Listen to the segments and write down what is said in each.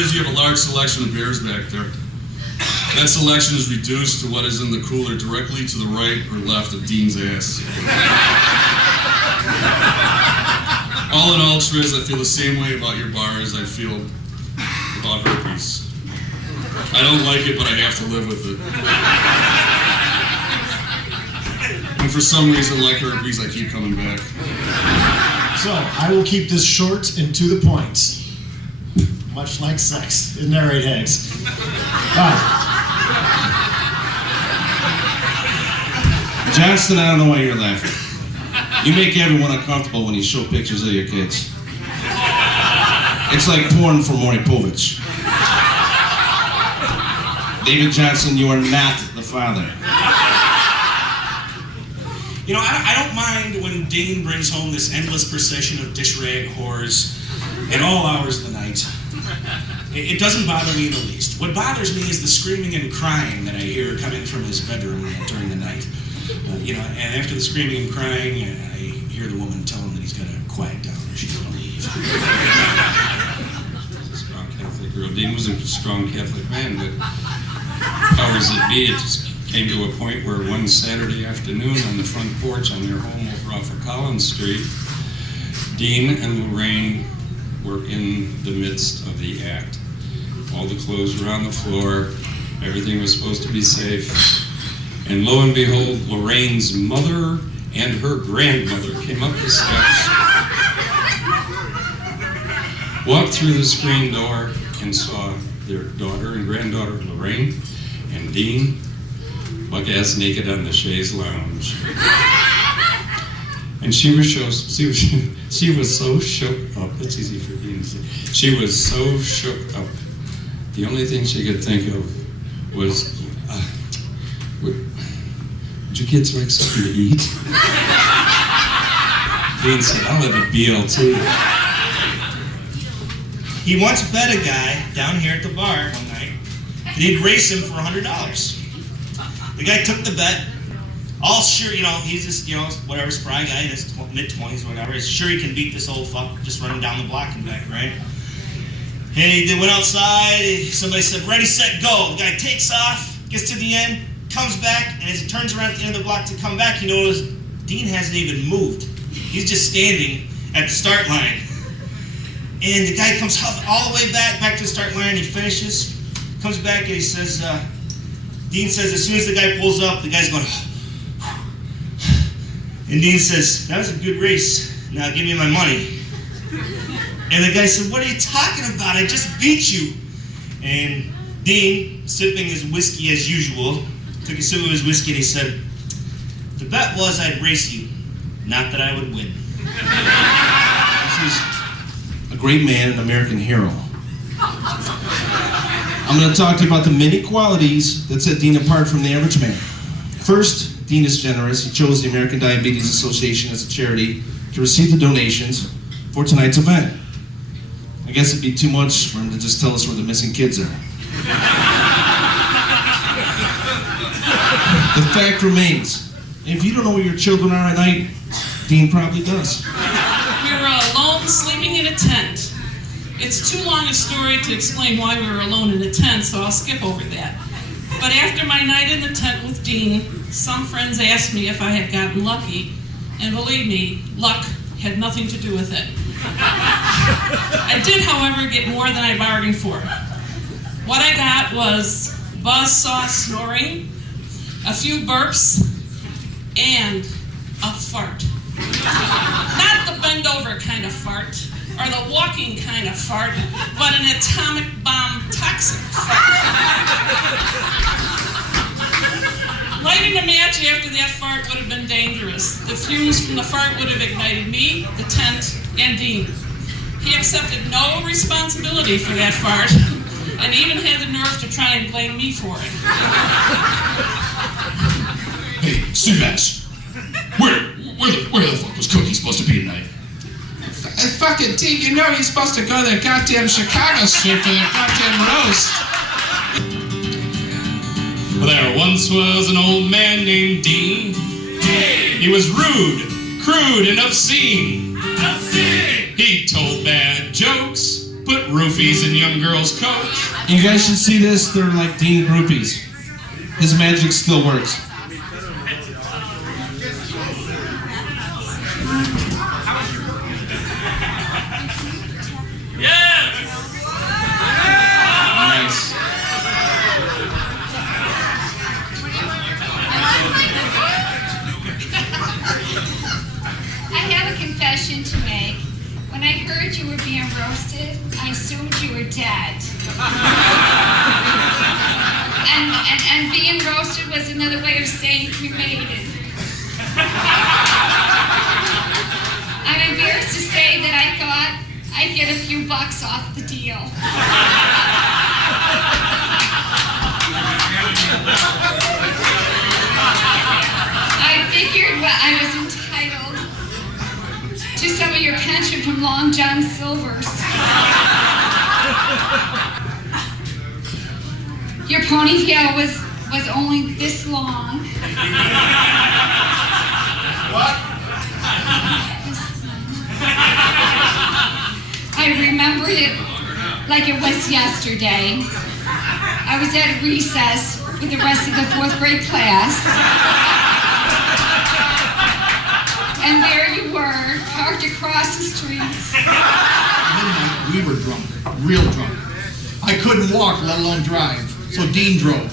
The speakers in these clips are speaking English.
You have a large selection of beers back there. That selection is reduced to what is in the cooler directly to the right or left of Dean's ass. All in all, Triz, I feel the same way about your bar as I feel about herpes. I don't like it, but I have to live with it. And for some reason, like herpes, I keep coming back. So, I will keep this short and to the point. Much like sex. Isn't that right, Hags? Johnston, I don't know why you're laughing. You make everyone uncomfortable when you show pictures of your kids. It's like porn for Maury Povich. David Johnson, you are not the father. You know, I don't mind when Dean brings home this endless procession of dish rag whores at all hours of the night. It doesn't bother me in the least. What bothers me is the screaming and crying that I hear coming from his bedroom during the night. And after the screaming and crying, I hear the woman tell him that he's got to quiet down or she's going to leave. A strong Catholic girl. Dean was a strong Catholic man, but powers that be, it just came to a point where one Saturday afternoon on the front porch on their home over off of Collins Street, Dean and Lorraine were in the midst of the act. All the clothes were on the floor, everything was supposed to be safe, and lo and behold, Lorraine's mother and her grandmother came up the steps, walked through the screen door, and saw their daughter and granddaughter Lorraine and Dean buck-ass naked on the chaise lounge. And she was so shook up. That's easy for Dean to say. She was so shook up. The only thing she could think of was, would you kids like something to eat? Dean said, I'll have a BLT. He once bet a guy down here at the bar one night that he'd race him for $100. The guy took the bet. All sure, he's just, whatever, spry guy, in his mid-20s, whatever. He's sure he can beat this old fuck just running down the block and back, right? And they went outside, somebody said, ready, set, go. The guy takes off, gets to the end, comes back, and as he turns around at the end of the block to come back, he notices Dean hasn't even moved. He's just standing at the start line. And the guy comes all the way back to the start line, he finishes, comes back, and he says, Dean says, as soon as the guy pulls up, the guy's going, and Dean says, that was a good race. Now give me my money. And the guy said, what are you talking about? I just beat you. And Dean, sipping his whiskey as usual, took a sip of his whiskey and he said, the bet was I'd race you, not that I would win. This is a great man, an American hero. I'm going to talk to you about the many qualities that set Dean apart from the average man. First, Dean is generous. He chose the American Diabetes Association as a charity to receive the donations for tonight's event. I guess it'd be too much for him to just tell us where the missing kids are. The fact remains, if you don't know where your children are at night, Dean probably does. We were alone sleeping in a tent. It's too long a story to explain why we were alone in a tent, so I'll skip over that. But after my night in the tent with Dean, some friends asked me if I had gotten lucky, and believe me, luck had nothing to do with it. I did, however, get more than I bargained for. What I got was buzzsaw snoring, a few burps, and a fart. Not the bend-over kind of fart, or the walking kind of fart, but an atomic bomb toxic fart. Lighting a match after that fart would have been dangerous. The fumes from the fart would have ignited me, the tent, and Dean. He accepted no responsibility for that fart, and even had the nerve to try and blame me for it. Hey, Seabass, where the fuck was Cookie supposed to be tonight? Fucking Dean, you know he's supposed to go to the goddamn Chicago Street for the goddamn roast. Well, there once was an old man named Dean. He was rude, crude, and obscene. He told bad jokes, Put roofies in young girls' coats. You guys should see this. They're like Dean groupies. His magic still works. Nice. I have a confession to make. When I heard you were being roasted, I assumed you were dead. And being roasted was another way of saying cremated. I'm embarrassed to say that I thought I'd get a few bucks off the deal. I figured I was entitled to some of your pension from Long John Silver's. Your ponytail was only this long. What? I remembered it like it was yesterday. I was at recess with the rest of the 4th grade class. And there you were, parked across the street. Midnight, we were drunk, real drunk. I couldn't walk, let alone drive, so Dean drove.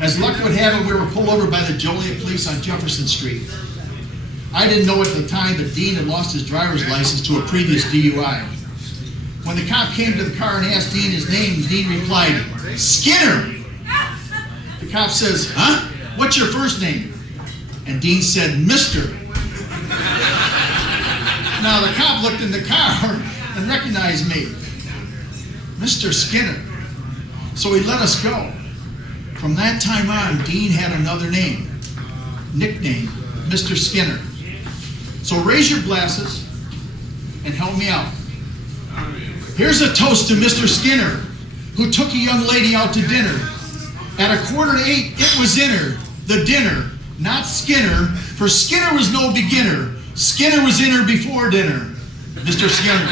As luck would have it, we were pulled over by the Joliet police on Jefferson Street. I didn't know at the time, but Dean had lost his driver's license to a previous DUI. When the cop came to the car and asked Dean his name, Dean replied, "Skinner!" The cop says, "Huh? What's your first name?" And Dean said, "Mr." Now the cop looked in the car and recognized me. Mr. Skinner. So he let us go. From that time on, Dean had another name, nickname, Mr. Skinner. So raise your glasses and help me out. Here's a toast to Mr. Skinner, who took a young lady out to dinner. At 7:45, it was in her, the dinner, not Skinner, for Skinner was no beginner. Skinner was in her before dinner. Mr. Skinner.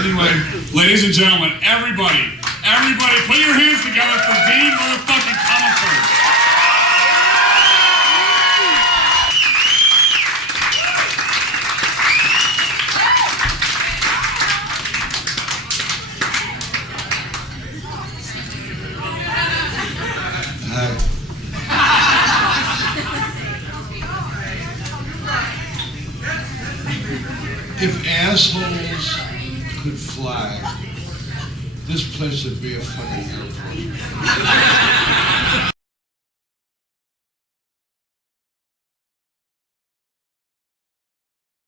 Anyway, ladies and gentlemen, everybody, put your hands together for Dean motherfucking Comerford. If assholes could fly, this place would be a fucking airport.